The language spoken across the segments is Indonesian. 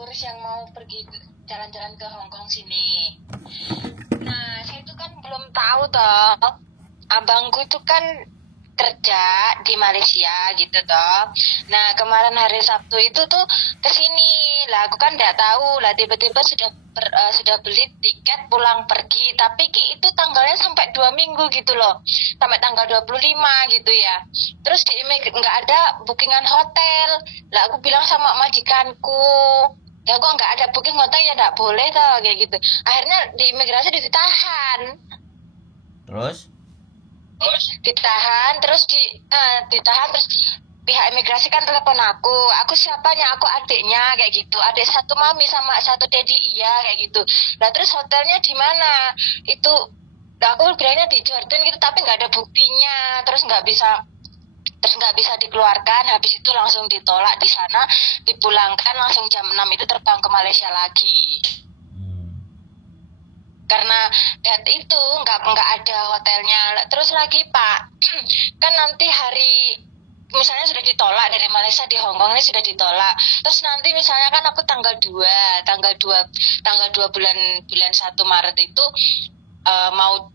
Terus yang mau pergi jalan-jalan ke Hong Kong sini. Nah, saya itu kan belum tahu toh. Abangku itu kan kerja di Malaysia gitu toh. Nah, kemarin hari Sabtu itu tuh ke sini. Lah, aku kan nggak tahu. Lah, tiba-tiba sudah beli tiket pulang pergi. Tapi itu tanggalnya sampai 2 minggu gitu loh. Sampai tanggal 25 gitu ya. Terus di nggak ada bookingan hotel. Lah, aku bilang sama majikanku, ya kok nggak ada booking hotel, ya nggak boleh toh kayak gitu. Akhirnya di imigrasi ditahan. Terus Ditahan terus pihak imigrasi kan telepon aku siapanya, aku adiknya kayak gitu, adik satu mami sama satu dedi, iya kayak gitu. Nah terus hotelnya di mana itu, aku bilangnya di Jordan gitu, tapi nggak ada buktinya, terus nggak bisa dikeluarkan. Habis itu langsung ditolak di sana, dipulangkan langsung jam 6 itu terbang ke Malaysia lagi. Karena itu nggak ada hotelnya. Terus lagi Pak, kan nanti hari misalnya sudah ditolak dari Malaysia di Hong Kong ini sudah ditolak. Terus nanti misalnya kan aku tanggal 2 bulan 1 Maret itu mau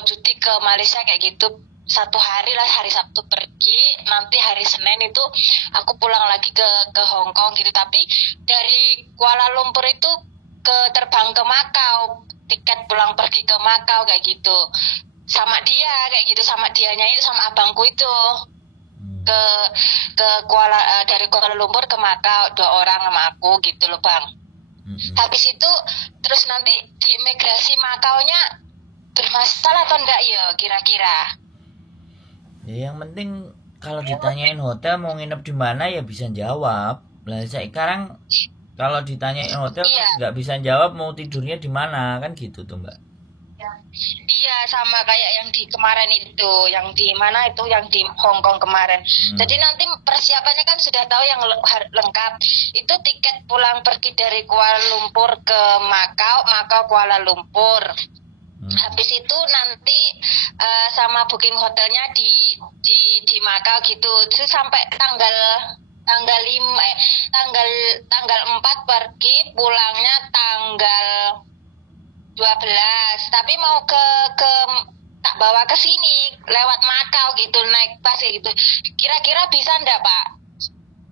cuti ke Malaysia kayak gitu. 1 hari lah, hari Sabtu pergi, nanti hari Senin itu aku pulang lagi ke Hong Kong gitu. Tapi dari Kuala Lumpur itu terbang ke Makau, tiket pulang pergi ke Makau kayak gitu, sama dia kayak gitu, sama dianya itu, sama abangku itu ke dari Kuala Lumpur ke Makau, 2 orang sama aku gitu loh Bang. Habis itu terus nanti di imigrasi Makaunya bermasalah atau enggak ya kira-kira? Ya, yang penting kalau ditanyain hotel mau nginep di mana ya bisa jawab. Lah sekarang kalau ditanyain hotel terus nggak bisa jawab mau tidurnya di mana, kan gitu tuh Mbak. Iya, sama kayak yang di kemarin itu, yang di mana itu, yang di Hong Kong kemarin. Jadi nanti persiapannya kan sudah tahu yang lengkap. Itu tiket pulang pergi dari Kuala Lumpur ke Makau Kuala Lumpur. Habis itu nanti sama booking hotelnya di Makau gitu. Terus sampai tanggal 4 pergi, pulangnya tanggal 12. Tapi mau tak bawa ke sini lewat Makau gitu, naik pas gitu. Kira-kira bisa ndak Pak?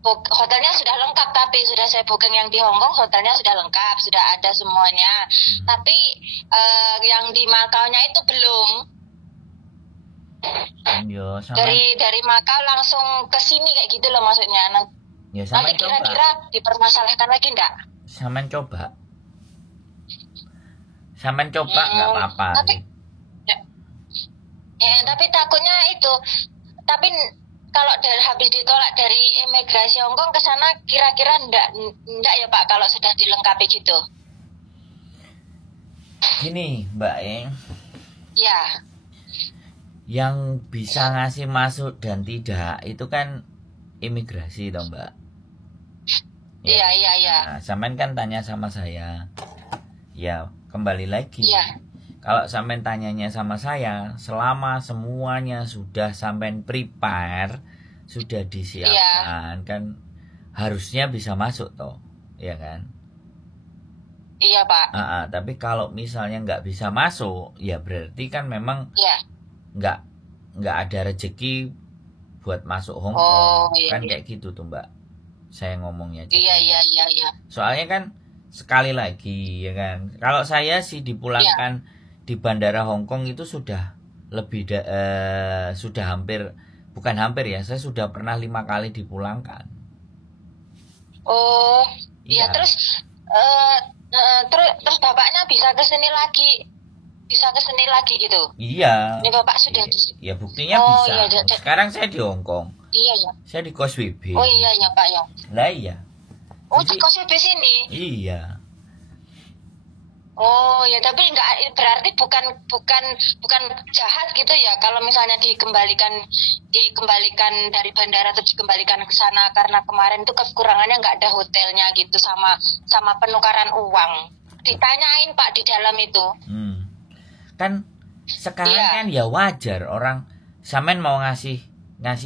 Hotelnya sudah lengkap, tapi sudah saya booking yang di Hong Kong, hotelnya sudah lengkap, sudah ada semuanya. Tapi yang di Makaunya itu belum. Dari Makau langsung ke sini kayak gitu loh maksudnya. Nanti kira-kira dipermasalahkan lagi enggak? Sampean coba nggak apa-apa. Tapi takutnya itu. Tapi kalau habis ditolak dari imigrasi Hong Kong ke sana, kira-kira enggak ya Pak kalau sudah dilengkapi gitu? Gini Mbak Ya. Yang bisa ngasih masuk dan tidak itu kan imigrasi toh Mbak. Iya. Nah, sampean kan tanya sama saya. Ya, kembali lagi. Iya. Kalau sampean tanyanya sama saya, selama semuanya sudah sampean prepare, sudah disiapkan, kan harusnya bisa masuk toh, ya kan? Iya Pak. Tapi kalau misalnya nggak bisa masuk, ya berarti kan memang nggak ada rezeki buat masuk Hong Kong, kan kayak gitu tuh Mbak. Saya ngomongnya. Iya. Soalnya kan sekali lagi ya kan, kalau saya sih dipulangkan di bandara Hong Kong itu sudah sudah hampir, bukan hampir ya, saya sudah pernah 5 kali dipulangkan. Oh iya. Terus bapaknya bisa ke sini lagi gitu? Iya. Ini bapak sudah di sini. Ya buktinya bisa. Iya. Sekarang saya di Hong Kong. Iya ya. Saya di Causeway Bay. Oh iya ya Pak ya. Lah iya. Oh di Causeway Bay sini. Iya. Oh ya, tapi nggak, berarti bukan jahat gitu ya kalau misalnya dikembalikan dari bandara atau dikembalikan ke sana, karena kemarin itu kekurangannya nggak ada hotelnya gitu, sama penukaran uang. Ditanyain Pak di dalam itu. Kan sekarang kan ya wajar orang sampean mau ngasih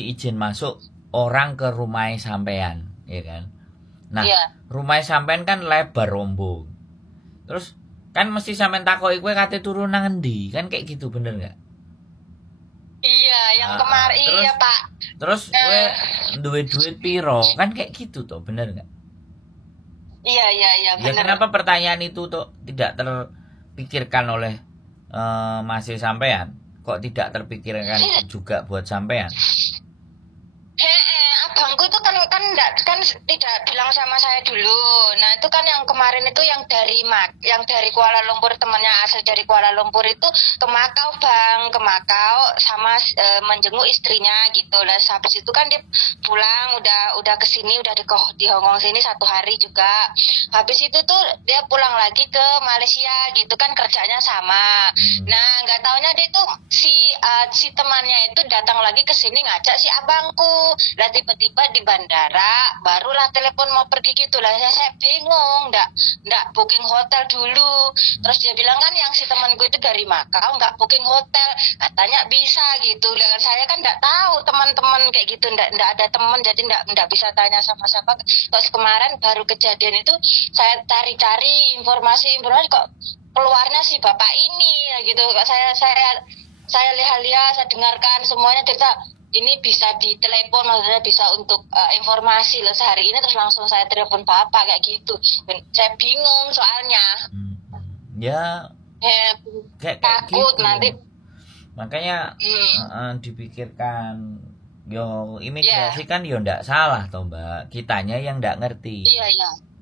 izin masuk orang ke rumah sampean, ya kan? Nah, Iya. rumah sampean kan lebar rombong. Terus kan mesti sampean takoki kowe kate turu nang endi? Kan kayak gitu bener nggak? Iya, yang kemarin Terus iya, Pak. terus kowe duwe duit piro? Kan kayak gitu tuh, bener nggak? Iya, Ya benar. kenapa pertanyaan itu tuh tidak terpikirkan oleh masih sampean? Kok tidak terpikirkan juga buat sampean? Abangku itu kan tidak bilang sama saya dulu. Nah, itu kan yang kemarin itu yang dari Kuala Lumpur, temannya asal dari Kuala Lumpur itu ke Makau, Bang, ke Makau sama menjenguk istrinya gitu. Lah habis itu kan dia pulang udah ke sini, udah di Hong Kong sini 1 hari juga. Habis itu tuh dia pulang lagi ke Malaysia gitu kan, kerjanya sama. Nah, nggak taunya dia tuh si temannya itu datang lagi ke sini ngajak si abangku. Lah tiba-tiba di bandara barulah telepon mau pergi gitu lah. Saya bingung, nggak booking hotel dulu. Terus dia bilang kan yang si temanku itu dari Makau nggak booking hotel, katanya bisa gitu. Dengan saya kan nggak tahu teman-teman kayak gitu, nggak ada teman, jadi nggak bisa tanya sama siapa. Terus kemarin baru kejadian itu saya cari-cari informasi kok keluarnya si bapak ini gitu. Saya lihat-lihat, saya dengarkan semuanya cerita ini bisa ditelepon, maksudnya bisa untuk informasi loh sehari ini, terus langsung saya telepon bapak kayak gitu. Dan saya bingung soalnya. Ya kayak takut gitu. nanti. Makanya dipikirkan. Yo imigrasi kan yo ndak salah toh Mbak, kitanya yang ndak ngerti.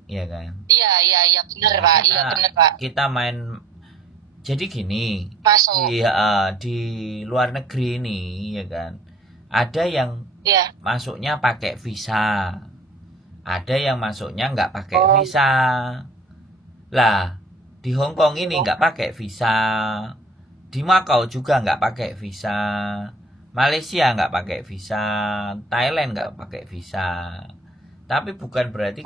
Iya kan? Iya benar Pak. Iya benar Pak. Kita main. Jadi gini, masuk di luar negeri ini ya kan, ada yang masuknya pakai visa, ada yang masuknya nggak pakai visa. Lah di Hong Kong ini nggak pakai visa, di Makau juga nggak pakai visa, Malaysia nggak pakai visa, Thailand nggak pakai visa. Tapi bukan berarti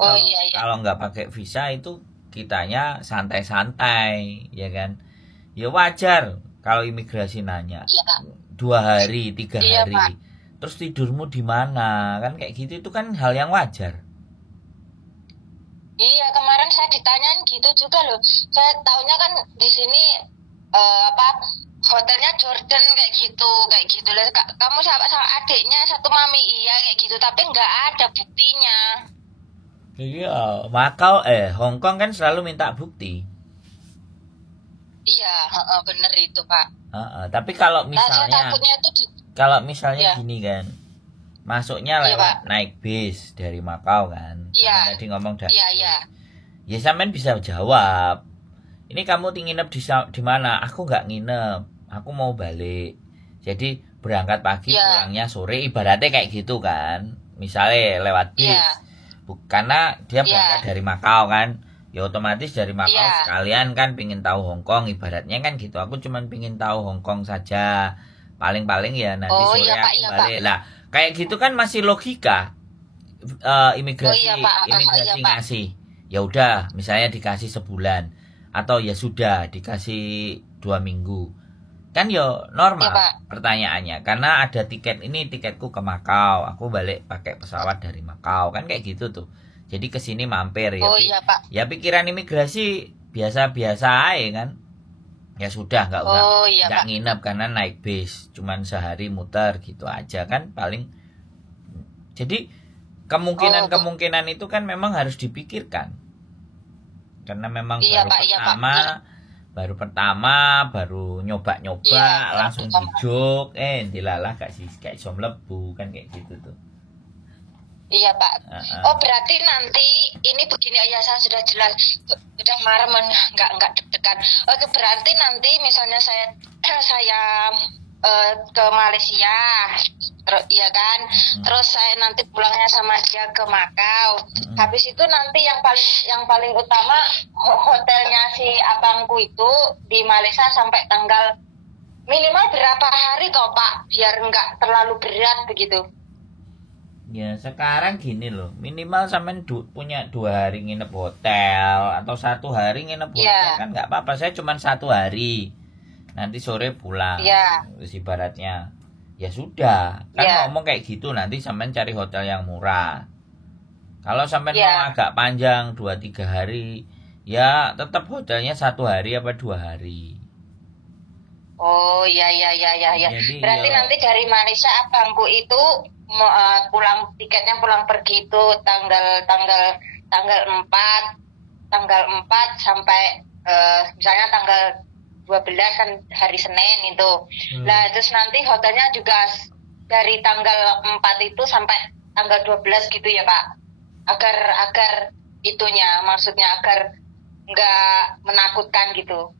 kalau nggak pakai visa itu kitanya santai-santai, ya kan? Ya wajar kalau imigrasi nanya 2 hari, 3 hari, Pak. Terus tidurmu di mana? Kan kayak gitu, itu kan hal yang wajar. Iya, kemarin saya ditanyain gitu juga loh. Saya taunya kan di sini hotelnya Jordan kayak gitu lah. Kamu sama adiknya satu mami, iya kayak gitu, tapi nggak ada buktinya. Iya, Makau Hong Kong kan selalu minta bukti. Iya, bener itu Pak. Tapi kalau misalnya gini kan, masuknya lewat naik bis dari Makau kan. Iya. Tadi ngomong dari. Iya. Ya sampean bisa jawab. Ini kamu nginep di mana? Aku nggak nginep. Aku mau balik. Jadi berangkat pagi, pulangnya sore, ibaratnya kayak gitu kan. Misalnya lewat bis. Karena dia berangkat dari Makau kan. Ya otomatis dari Makau sekalian kan pingin tahu Hong Kong, ibaratnya kan gitu. Aku cuman pingin tahu Hong Kong saja. Paling-paling ya nanti sore aku balik. Lah, kayak gitu kan masih logika. Imigrasi ngasih. Ya udah, misalnya dikasih sebulan atau ya sudah dikasih 2 minggu. Kan ya normal pertanyaannya. Karena ada tiketku ke Makau. Aku balik pakai pesawat dari Makau. Kan kayak gitu tuh. Jadi kesini mampir ya. Ya pikiran imigrasi biasa-biasa aja kan. Ya sudah nggak usah nggak nginep karena naik bis. Cuman sehari muter gitu aja kan paling. Jadi kemungkinan itu kan memang harus dipikirkan. Karena memang baru pertama baru nyoba langsung dijuk dilalah gak sih kayak iso mlebu kan kayak gitu tuh. Iya Pak. Oh berarti nanti ini begini aja, saya sudah jelas, sudah marah nggak deg-degan. Oke, berarti nanti misalnya saya ke Malaysia, ya kan. Terus saya nanti pulangnya sama dia ke Makau. Habis itu nanti yang paling utama hotelnya si abangku itu di Malaysia sampai tanggal minimal berapa hari kok Pak, biar nggak terlalu berat begitu. Ya sekarang gini loh, minimal sampean punya 2 hari nginep hotel atau 1 hari nginep hotel kan nggak apa-apa. Saya cuma 1 hari, nanti sore pulang. Terus ibaratnya ya sudah kan ngomong kayak gitu, nanti sampean cari hotel yang murah. Kalau sampai mau agak panjang 2-3 hari, ya tetap hotelnya 1 hari apa 2 hari. Oh ya. Jadi, berarti nanti dari Malaysia abangku itu tiketnya pulang pergi itu tanggal 4 sampai misalnya tanggal 12 kan hari Senin itu. Nah, terus nanti hotelnya juga dari tanggal 4 itu sampai tanggal 12 gitu ya, Pak. Agar itunya maksudnya agar nggak menakutkan gitu.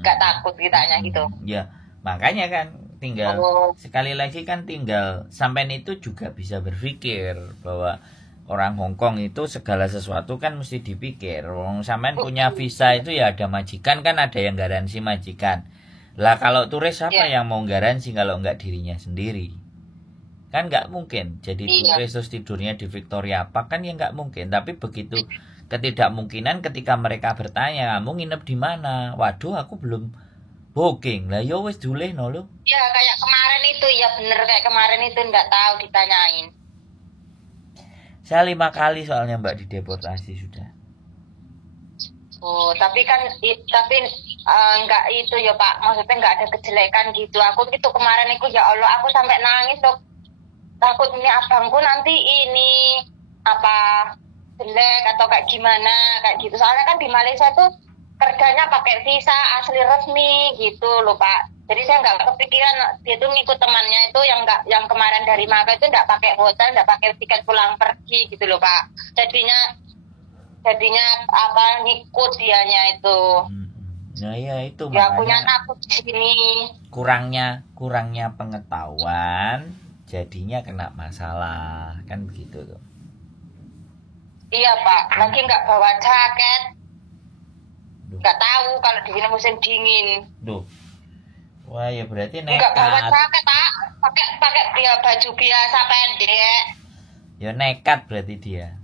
Nggak takut kitanya gitu. Ya, makanya kan tinggal sekali lagi kan tinggal sampean itu juga bisa berpikir bahwa orang Hongkong itu segala sesuatu kan mesti dipikir. Wong sampean punya visa itu ya ada majikan, kan ada yang garansi majikan. Lah kalau turis siapa yang mau garansi kalau nggak dirinya sendiri? Kan nggak mungkin. Jadi turis terus tidurnya di Victoria Park kan ya nggak mungkin. Tapi begitu ketidakmungkinan ketika mereka bertanya, kamu nginep di mana? Waduh, aku belum booking. Lah yo wis dulehno lho. Ya kayak kemarin itu, ya bener kayak kemarin itu nggak tahu ditanyain. Saya 5 kali soalnya Mbak dideportasi sudah. Oh, tapi enggak itu ya Pak, maksudnya enggak ada kejelekan gitu. Aku itu kemarin itu ya Allah, aku sampai nangis tuh. Takut ini abangku nanti ini apa jelek atau kayak gimana kayak gitu. Soalnya kan di Malaysia tuh kerjanya pakai visa asli resmi gitu loh Pak. Jadi saya nggak kepikiran dia tuh ngikut temannya itu yang kemarin dari Maka itu nggak pakai hotel, nggak pakai tiket pulang pergi gitu loh Pak. Jadinya apa ngikut dianya itu. Nah ya itu ya punya takut di sini. Kurangnya pengetahuan, jadinya kena masalah kan begitu tuh. Iya Pak, lagi nggak bawa jaket, nggak tahu kalau di sini musim dingin. Duh. Wah ya berarti nekat. Nggak bawa jaket Pak, pakai baju biasa pendek. Ya nekat berarti dia.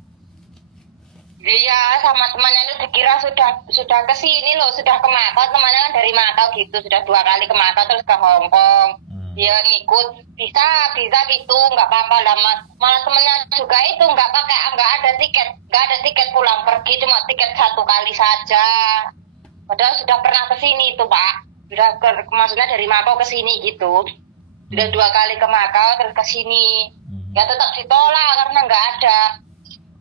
Iya, sama temannya itu dikira sudah ke sini loh, sudah ke Macau, temannya kan dari Macau gitu, sudah 2 kali ke Macau terus ke Hong Kong. Dia ngikut, bisa gitu, nggak apa-apa lah. Malah temennya juga itu nggak ada tiket pulang pergi, cuma tiket 1 kali saja. Padahal sudah pernah ke sini itu Pak, maksudnya dari Macau ke sini gitu. Sudah 2 kali ke Macau terus ke sini, ya tetap ditolak karena nggak ada.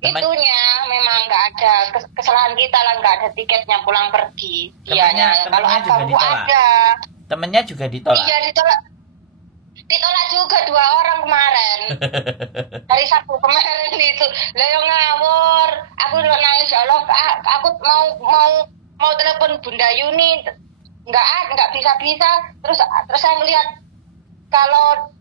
Itunya memang nggak ada kesalahan kita lah, nggak ada tiketnya pulang pergi. Iya, kalau abangku ada. Temennya juga ditolak. Iya ditolak juga 2 orang kemarin. Hari Sabtu kemarin itu. Lah yang ngawur. Aku udah nangis ya Allah. Aku mau telepon Bunda Yuni, nggak bisa. Terus saya ngelihat kalau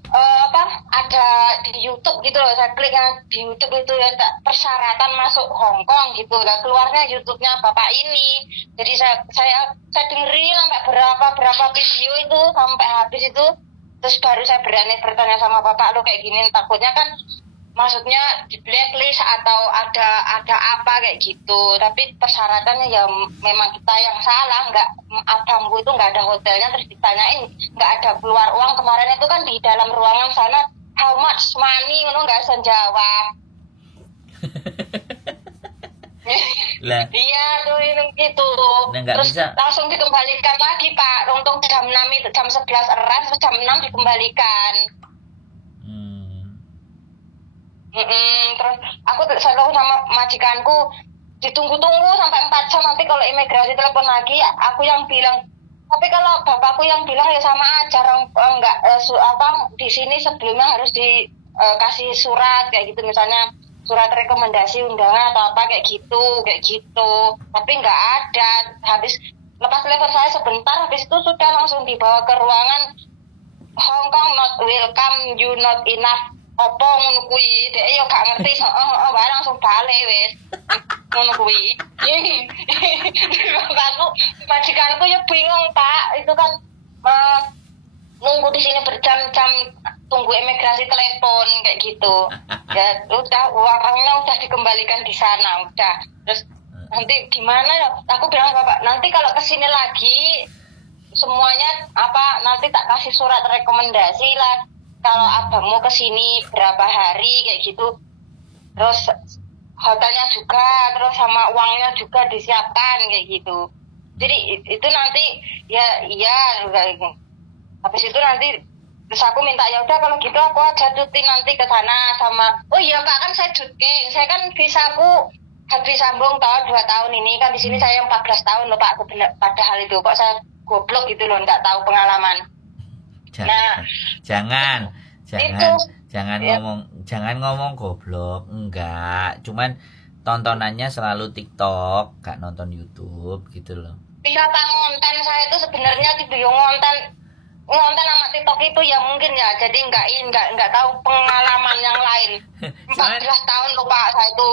ada di YouTube gitu loh, saya klik di YouTube itu ya persyaratan masuk Hong Kong gitu. Lah keluarnya YouTube-nya Bapak ini. Jadi saya dengerin sampai berapa video itu sampai habis itu. Terus baru saya berani bertanya sama Bapak, lo kayak gini takutnya kan maksudnya di blacklist atau ada apa kayak gitu. Tapi persyaratannya ya memang kita yang salah, abangku itu nggak ada hotelnya, terus ditanyain nggak ada keluar uang. Kemarin itu kan di dalam ruangan sana how much money ngono nggak bisa jawab. Iya tuh ini gitu. Terus bisa. Langsung dikembalikan lagi Pak. Untung jam 6 itu jam 11 eras, terus jam 6 dikembalikan. Terus aku selalu sama majikanku ditunggu-tunggu sampai 4 jam, nanti kalau imigrasi telepon lagi aku yang bilang. Tapi kalau bapakku yang bilang ya sama aja, di sini sebelumnya harus dikasih surat kayak gitu, misalnya surat rekomendasi undangan atau apa kayak gitu. Tapi nggak ada. Habis lepas telepon saya sebentar, habis itu sudah langsung dibawa ke ruangan Hong Kong not welcome, you not enough. Opo ngono kuwi, dhek yo gak ngerti, wae langsung balik wis. Ngono kuwi. Majikanku ya bingung, Pak. Itu kan nunggu di sini berjam-jam, tunggu imigrasi telepon kayak gitu. Ya udah uangnya udah dikembalikan di sana udah. Terus nanti gimana ya? Aku bilang Bapak, nanti kalau kesini lagi semuanya nanti tak kasih surat rekomendasi lah. Kalau abangmu kesini berapa hari kayak gitu. Terus hotelnya juga, terus sama uangnya juga disiapkan kayak gitu. Jadi itu nanti ya iya, habis itu nanti terus aku minta ya udah kalau gitu aku aja cuti nanti ke sana sama. Oh iya Kak, kan saya cuti, saya kan visaku habis sambung tahun 2 tahun ini kan di sini saya 14 tahun loh Pak, aku padahal itu kok saya goblok gitu loh, nggak tahu pengalaman. Nah, jangan itu, ya. jangan ngomong goblok, enggak, cuman tontonannya selalu TikTok, gak nonton YouTube gitu loh. Wisata ngonten saya itu sebenarnya gitu ya, ngonten sama TikTok itu ya mungkin ya, jadi nggak tahu pengalaman yang lain. 14 tahun loh Pak saya itu.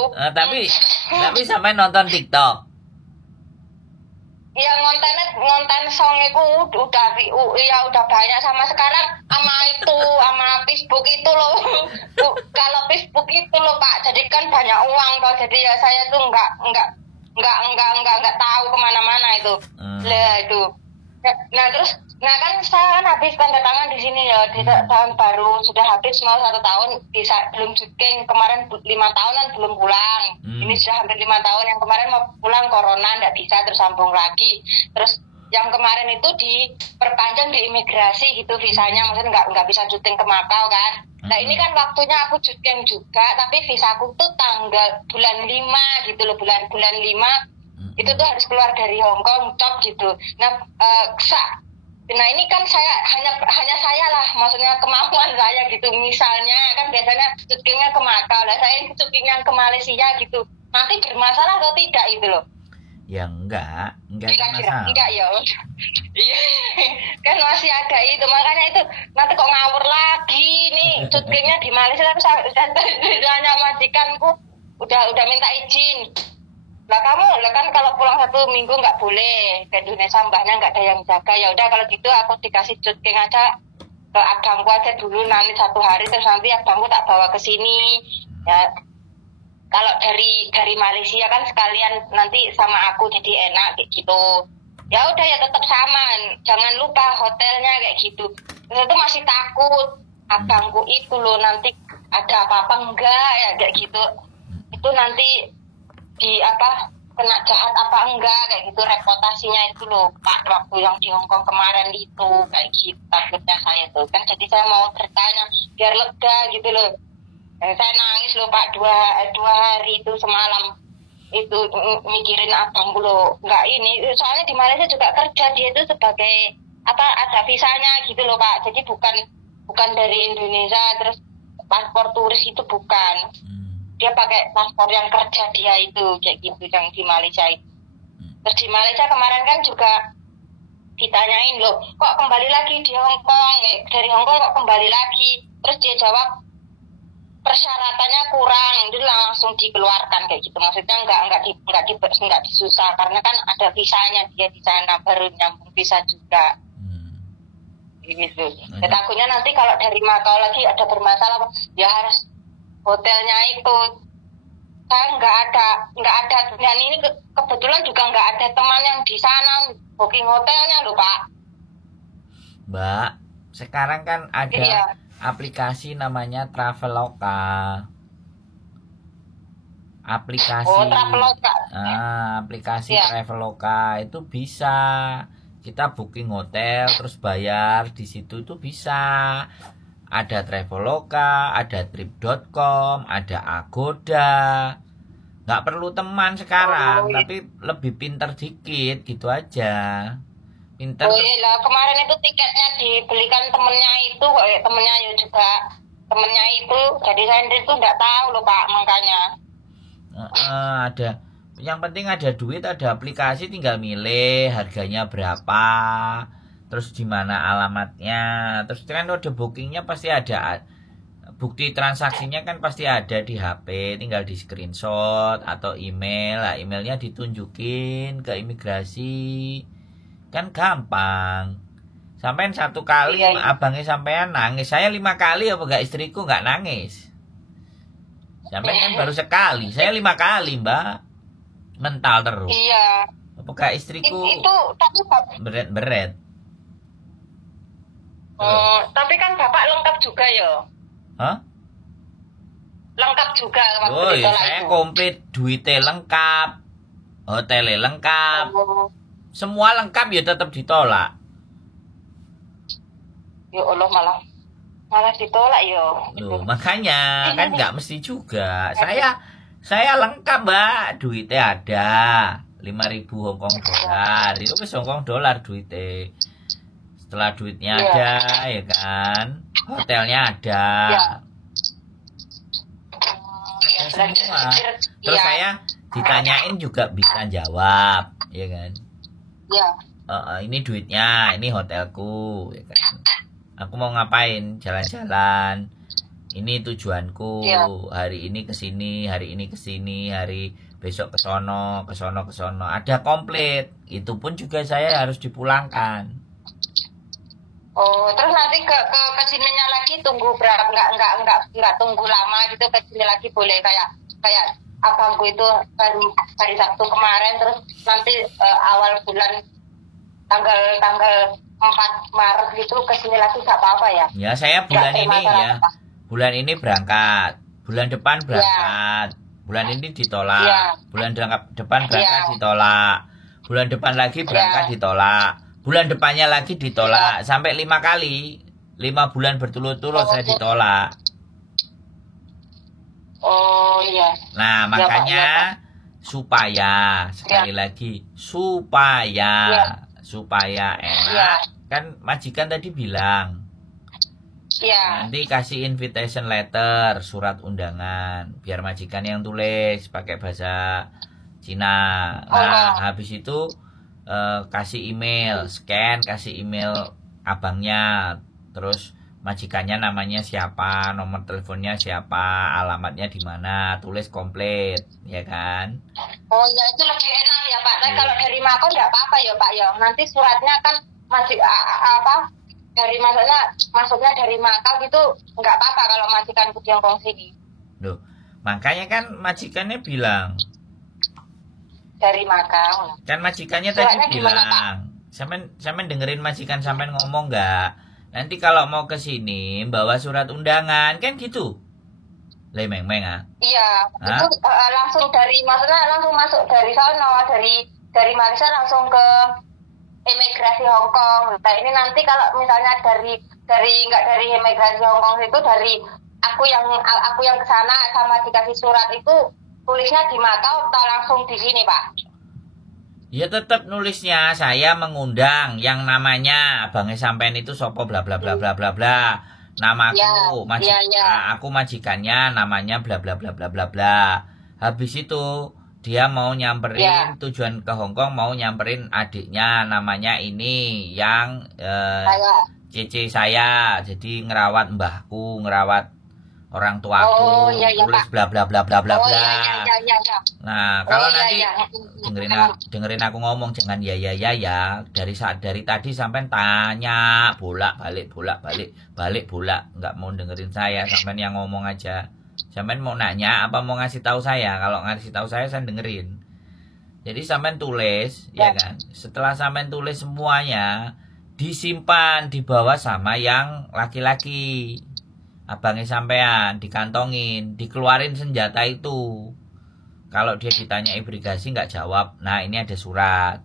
Tapi sampai nonton TikTok. Ya ngonten song itu udah banyak sama sekarang sama Facebook itu loh. Kalau Facebook itu loh Pak, jadi kan banyak uang toh, jadi ya saya tuh nggak tahu kemana-mana itu. Lah itu. Nah terus, kan saya kan habis tanda tangan di sini ya, di tahun baru sudah habis mau 1 tahun, bisa belum syuting, kemarin 5 tahunan belum pulang. Ini sudah hampir 5 tahun, yang kemarin mau pulang corona nggak bisa, terus sambung lagi. Terus yang kemarin itu diperpanjang di imigrasi gitu visanya, maksudnya nggak bisa syuting ke Makau kan. Nah ini kan waktunya aku syuting juga, tapi visaku tuh tanggal bulan 5 gitu loh, bulan 5 itu tuh harus keluar dari Hong Kong top gitu. Nah ini kan saya hanya saya lah, maksudnya kemampuan saya gitu. Misalnya kan biasanya syutingnya ke Makau, lah saya syutingnya ke Malaysia gitu. Nanti bermasalah atau tidak itu loh? Ya enggak masalah. Enggak ya. Iya. Kan masih ada itu, makanya itu nanti kok ngawur lagi nih, syutingnya di Malaysia terus hanya majikanku udah minta izin. Lah kan kalau pulang 1 minggu nggak boleh ke Indonesia, mbahnya nggak ada yang jaga. Ya udah kalau gitu aku dikasih syuting aja ke abangku aja dulu, nanti 1 hari, terus nanti abangku tak bawa ke sini. Ya kalau dari Malaysia kan sekalian nanti sama aku jadi enak kayak gitu. Ya udah ya tetap sama, jangan lupa hotelnya kayak gitu. Terus itu masih takut abangku itu loh, nanti ada apa-apa enggak ya kayak gitu. Itu nanti kena jahat apa enggak kayak gitu, reputasinya itu loh Pak, waktu yang di Hongkong kemarin itu kayak gitu takutnya saya tuh kan. Jadi saya mau bertanya biar lega gitu loh. Saya nangis loh Pak 2 hari itu semalam itu mikirin abangku loh. Enggak ini, soalnya di Malaysia juga kerja dia itu sebagai ada visanya gitu loh Pak, jadi bukan dari Indonesia terus paspor turis itu bukan. Dia pakai paspor yang kerja dia itu kayak gitu yang di Malaysia itu. Terus di Malaysia kemarin kan juga ditanyain loh, kok kembali lagi di Hong Kong, dari Hong Kong kok kembali lagi. Terus dia jawab persyaratannya kurang, itu langsung dikeluarkan kayak gitu. Maksudnya nggak disusah karena kan ada visanya dia di sana, baru nyambung visa juga. Gitu. Ya, takutnya nanti kalau dari Makau lagi ada bermasalah, ya harus hotelnya itu. Saya nggak ada, dan ini kebetulan juga nggak ada teman yang di sana booking hotelnya loh Pak. Mbak, sekarang kan ada aplikasi namanya Traveloka. Traveloka. Aplikasi Traveloka itu bisa kita booking hotel terus bayar di situ, itu bisa. Ada Traveloka, ada Trip.com, ada Agoda. Nggak perlu teman sekarang, tapi lebih pinter dikit gitu aja. Pinter. Oh iya, kemarin itu tiketnya dibelikan temennya itu, temennya ya juga temennya itu. Jadi saya itu nggak tahu loh Pak, makanya. Ada. Yang penting ada duit, ada aplikasi, tinggal milih harganya berapa. Terus di mana alamatnya, terus kan udah bookingnya pasti ada, bukti transaksinya kan pasti ada di HP, tinggal di screenshot atau email. Lah emailnya ditunjukin ke imigrasi, kan gampang. Sampean 1 kali abangnya sampean nangis, saya 5 kali apa enggak istriku enggak nangis. Sampean kan baru sekali, saya 5 kali Mbak, mental terus. Iya. Apakah istriku itu tapi beret. Tapi kan Bapak lengkap juga ya. Hah? lengkap juga waktu Oh ya ditolak saya itu. komplit, duitnya lengkap, hotelnya lengkap, Oh, semua lengkap ya tetap ditolak. ya Allah malah ditolak yo. Loh, makanya kan nggak mesti juga. Saya lengkap mbak, duitnya ada 5.000 Hongkong dolar. Itu wis Hongkong dolar duitnya. Setelah duitnya Iya. ada, ya kan, hotelnya ada, Ya. ada Ya, sudah semua. dipikir, Terus ya. saya ditanyain juga bisa jawab, ya kan. Ya. Ini duitnya, ini hotelku, ya kan. Aku mau ngapain? Jalan-jalan. Ini tujuanku. Iya. Hari ini ke sini, hari ini ke sini, hari besok ke sono, ke sono, ke sono. Ada komplit. Itu pun juga saya harus dipulangkan. Oh, terus nanti ke sininya lagi tunggu berapa? Enggak tunggu lama gitu, ke sini lagi boleh kayak abangku itu hari Sabtu kemarin, terus nanti awal bulan tanggal 4 Maret gitu ke sini lagi enggak apa-apa ya? Ya, saya bulan Nggak ini masalah ya. apa. Bulan ini berangkat. Bulan depan berangkat. Bulan ini ditolak. Iya. Bulan depan berangkat Iya. ditolak. Bulan depan lagi berangkat Iya. ditolak. Bulan depannya lagi ditolak. Sampai 5 kali. 5 bulan berturut-turut saya ditolak. Oh iya. Nah, Pak, makanya iya, supaya sekali lagi supaya enak. Iya. Kan majikan tadi bilang Iya. nanti kasih invitation letter, surat undangan, biar majikan yang tulis pakai bahasa Cina. Nah, habis itu kasih email, scan, kasih email abangnya, terus majikannya namanya siapa, nomor teleponnya siapa, alamatnya di mana, tulis komplit, ya kan? Oh ya, itu lebih enak ya Pak. Tapi Iya. kalau dari Mako nggak apa-apa ya Pak ya. Nanti suratnya kan masih dari maksudnya dari Mako gitu nggak apa-apa kalau majikan ke Tiongkok sini. Loh, makanya kan majikannya bilang, Dari Mako. kan majikannya Suratnya tadi gimana, bilang, sampean dengerin majikan sampean ngomong nggak? Nanti kalau mau ke sini bawa surat undangan, kan gitu. Lemeng-meng ah. Iya, Hah? itu langsung maksudnya langsung masuk dari sana, dari Malaysia langsung ke imigrasi Hong Kong. Nah ini nanti kalau misalnya nggak dari imigrasi Hong Kong itu dari aku yang ke sana sama dikasih surat itu tulisnya di Macau atau langsung di sini Pak? Ya tetap nulisnya saya mengundang yang namanya abangnya sampean itu sopo bla bla bla bla bla bla. Namaku Ya. aku majikannya namanya bla bla bla bla bla bla. Habis itu dia mau nyamperin tujuan ke Hong Kong, mau nyamperin adiknya namanya ini yang Cece saya, jadi ngerawat mbahku, ngerawat orang tuaku, tulis bla bla bla bla bla bla. Nah, kalau nanti dengerin aku ngomong, jangan ya. Dari tadi sampai tanya bolak balik, nggak mau dengerin saya, sampai yang ngomong aja. Sampai mau nanya apa mau ngasih tahu saya? Kalau ngasih tahu saya dengerin. Jadi sampai tulis, ya kan? Setelah sampai tulis semuanya, disimpan di bawah sama yang laki-laki. Abangnya sampean dikantongin, dikeluarin senjata itu. Kalau dia ditanya imigrasi nggak jawab, nah ini ada surat.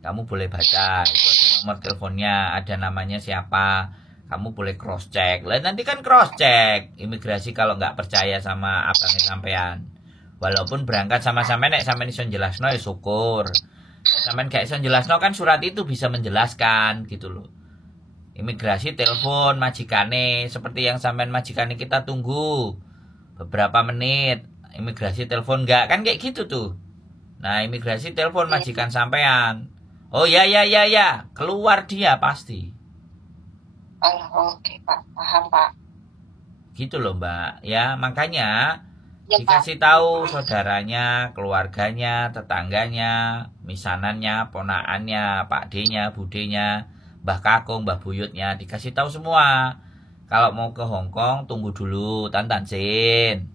Kamu boleh baca, itu ada nomor teleponnya, ada namanya siapa. Kamu boleh cross check. Lah nanti kan cross check imigrasi kalau nggak percaya sama abangnya sampean. Walaupun berangkat sama sampean nek sampean iso jelasno ya syukur. Sampean gak iso jelasno kan surat itu bisa menjelaskan gitu loh. Imigrasi telepon majikane seperti yang sampean majikane kita tunggu beberapa menit. Imigrasi telepon enggak kan kayak gitu tuh. Nah, imigrasi telepon majikan sampean. Oh ya, keluar dia pasti. Oke Pak, paham Pak. Gitu loh Mbak. Ya makanya Ya, dikasih tahu saudaranya, keluarganya, tetangganya, misanannya, ponakannya, Pak D-nya, Budenya, Mbah Kakung, Mbah Buyutnya, dikasih tahu semua. Kalau mau ke Hong Kong tunggu dulu, Tansin.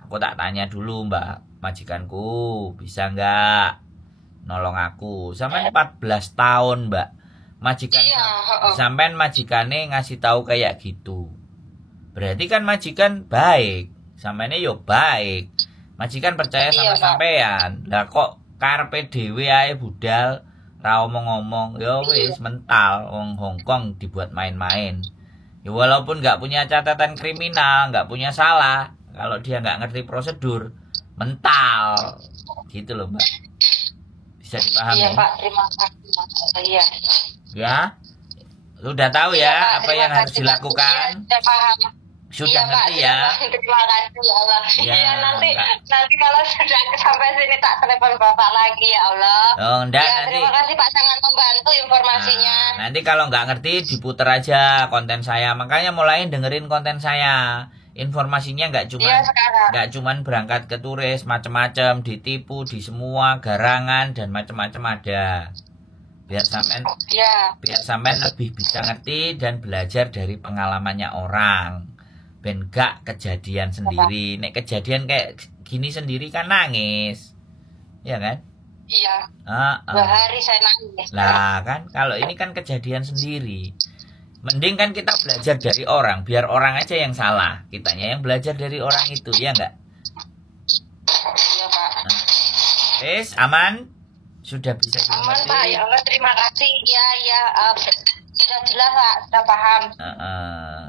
Aku tak tanya dulu Mbak majikanku, bisa nggak nolong aku? Sampai 14 tahun Mbak. Majikan sampean majikane ngasih tahu kayak gitu. Berarti kan majikan baik Sampeyan yo baik. Majikan percaya sama Iya, Pak. sampean. Lah kok karepe dhewe ae budal ra omong-omong. Ya wis mental wong Hongkong dibuat main-main. Ya walaupun nggak punya catatan kriminal, nggak punya salah, kalau dia nggak ngerti prosedur, mental. Gitu loh, Mbak. Bisa dipahami? Iya, Pak. Terima kasih, Mas. Iya. Ya. Udah tahu Iya, ya Pak. apa yang Terima harus kasih, Pak. dilakukan? Iya, sudah paham. Sudah Iya, Pak. ngerti ya? Terima kasih ya Allah. Ya, Iya, nanti enggak. kalau sudah sampai sini tak telepon Bapak lagi ya Allah. Oh, enggak Ya, nanti. terima kasih Pak, sangat membantu informasinya. Nah, nanti kalau nggak ngerti diputer aja konten saya. Makanya mulai dengerin konten saya. Informasinya nggak Iya, sekarang. cuman berangkat ke turis, macam-macam, ditipu di semua garangan dan macam-macam ada. Biar sampean lebih bisa ngerti dan belajar dari pengalamannya orang. Ben gak kejadian sendiri. Nek kejadian kayak gini sendiri kan nangis. Ya kan? Iya. 2 Ah. hari saya nangis. Lah kan kalau ini kan kejadian sendiri. Mending kan kita belajar dari orang, biar orang aja yang salah, kitanya yang belajar dari orang itu, ya enggak? Iya, Pak. Wes, aman? Sudah bisa Aman, dimengerti? Pak. Ya Allah, terima kasih. Ya, sudah jelas, Pak. Sudah paham.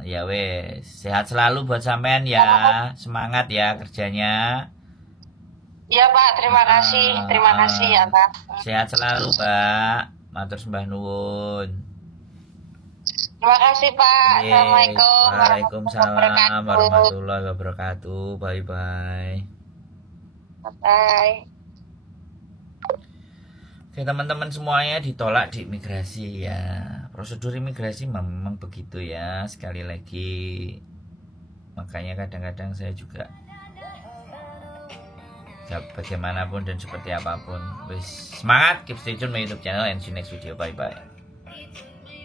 Ya wes, sehat selalu buat sampean ya, semangat ya kerjanya. Iya, Pak. Terima kasih. Terima kasih ya, Pak. Sehat selalu, Pak. Matur sembah nuwun. Terima kasih, Pak. Assalamualaikum Waalaikumsalam warahmatullahi wabarakatuh. Bye-bye. Bye. Oke, teman-teman semuanya ditolak di imigrasi ya. Prosedur imigrasi memang begitu ya. Sekali lagi, makanya kadang-kadang saya juga bagaimanapun dan seperti apapun, wis semangat, keep stay tune my YouTube channel and see you next video. Bye bye.